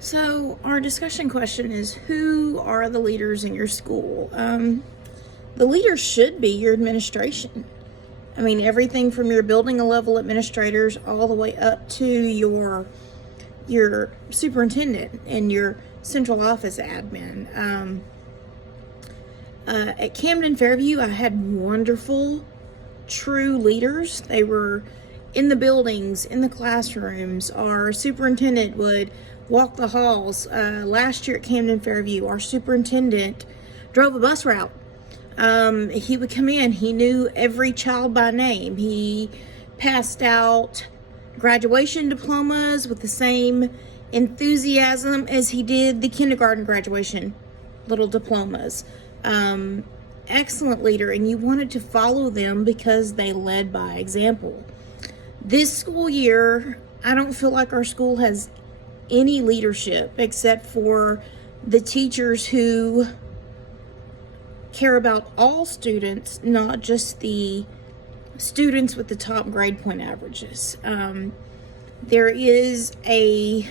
So our discussion question is, who are the leaders in your school? The leaders should be your administration. I mean, everything from your building level administrators all the way up to your superintendent and your central office admin. At Camden Fairview, I had wonderful, true leaders. They were in the buildings, in the classrooms. Our superintendent would walk the halls. Last year at Camden Fairview, our superintendent drove a bus route. He would come in, he knew every child by name. He passed out graduation diplomas with the same enthusiasm as he did the kindergarten graduation little diplomas. Excellent leader, and you wanted to follow them because they led by example. This school year, I don't feel like our school has any leadership except for the teachers who care about all students, not just the students with the top grade point averages. There is a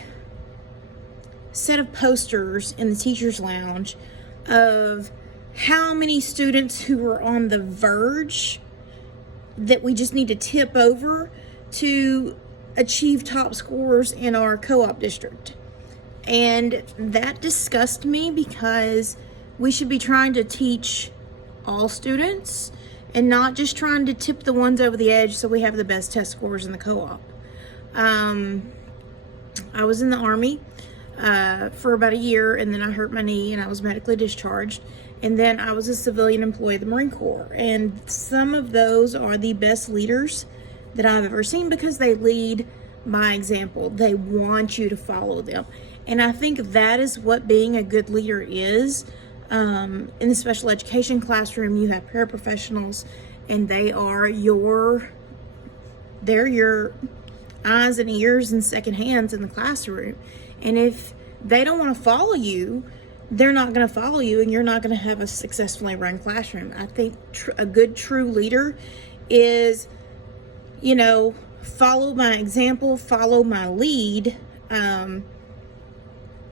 set of posters in the teachers' lounge of how many students who are on the verge that we just need to tip over to achieve top scores in our co-op district. And that disgusts me because we should be trying to teach all students and not just trying to tip the ones over the edge so we have the best test scores in the co-op. I was in the Army for about a year, and then I hurt my knee and I was medically discharged. And then I was a civilian employee of the Marine Corps. And some of those are the best leaders that I've ever seen because they lead by example. They want you to follow them. And I think that is what being a good leader is. In the special education classroom, you have paraprofessionals, and they're your eyes and ears and second hands in the classroom. And if they don't want to follow you, they're not going to follow you, and you're not going to have a successfully run classroom. I think a good true leader is, follow my example, follow my lead,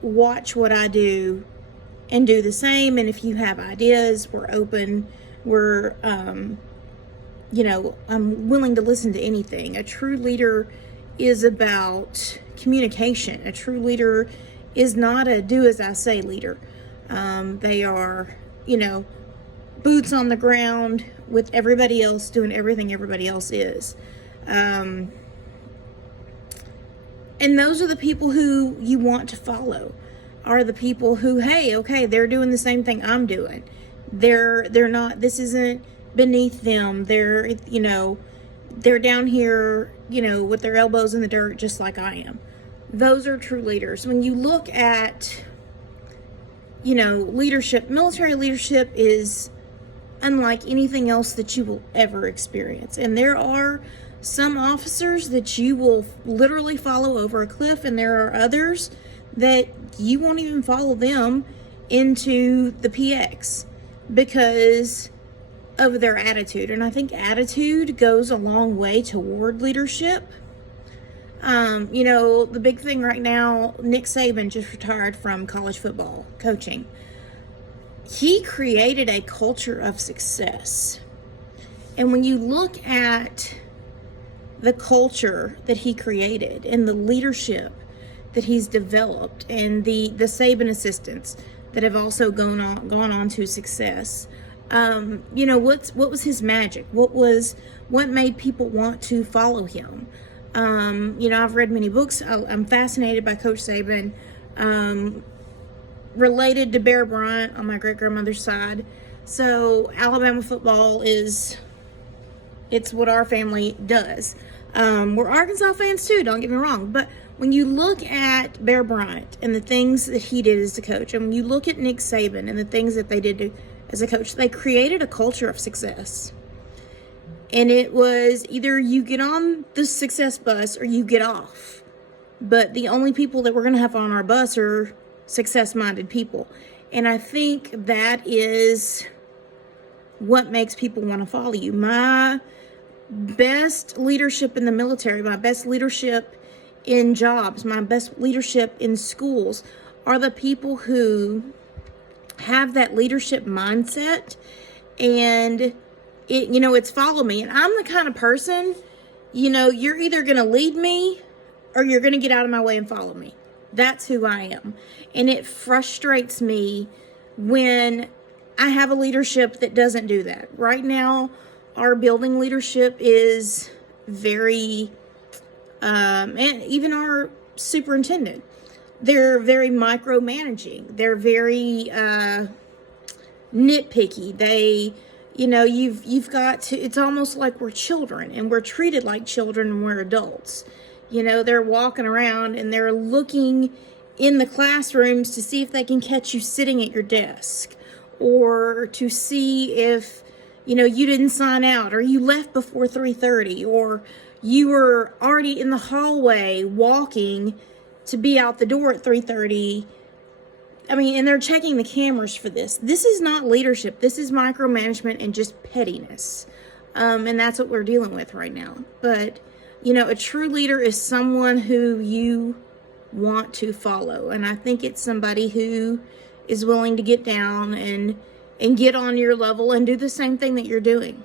watch what I do and do the same. And if you have ideas, we're open. I'm willing to listen to anything. A true leader is about communication. A true leader is not a do as I say leader. They are, boots on the ground with everybody else doing everything everybody else is. And those are the people who you want to follow, are the people who, hey, okay, they're doing the same thing I'm doing. They're not, this isn't beneath them. They're down here, with their elbows in the dirt, just like I am. Those are true leaders. When you look at, leadership, military leadership is unlike anything else that you will ever experience. And there are some officers that you will literally follow over a cliff, and there are others that you won't even follow them into the PX because of their attitude. And I think attitude goes a long way toward leadership. The big thing right now, Nick Saban just retired from college football coaching. He created a culture of success. And when you look at the culture that he created and the leadership that he's developed and the Saban assistants that have also gone on to success, what was his magic? What made people want to follow him? I've read many books. I'm fascinated by Coach Saban, related to Bear Bryant on my great-grandmother's side. So Alabama football it's what our family does. We're Arkansas fans too, don't get me wrong. But when you look at Bear Bryant and the things that he did as a coach, and when you look at Nick Saban and the things that they did as a coach, they created a culture of success. And it was either you get on the success bus or you get off. But the only people that we're going to have on our bus are success-minded people. And I think that is what makes people want to follow you. My best leadership in the military, my best leadership in jobs, my best leadership in schools are the people who have that leadership mindset, and it's follow me. And I'm the kind of person, you're either going to lead me or you're going to get out of my way and follow me. That's who I am. And it frustrates me when I have a leadership that doesn't do that. Right now, our building leadership is very, and even our superintendent, they're very micromanaging. They're very nitpicky. They, you've got to, it's almost like we're children, and we're treated like children when we're adults. They're walking around and they're looking in the classrooms to see if they can catch you sitting at your desk, or to see if, you didn't sign out, or you left before 3:30, or you were already in the hallway walking to be out the door at 3:30. And they're checking the cameras for this. This is not leadership. This is micromanagement and just pettiness. And that's what we're dealing with right now. But, a true leader is someone who you want to follow. And I think it's somebody who is willing to get down and get on your level and do the same thing that you're doing.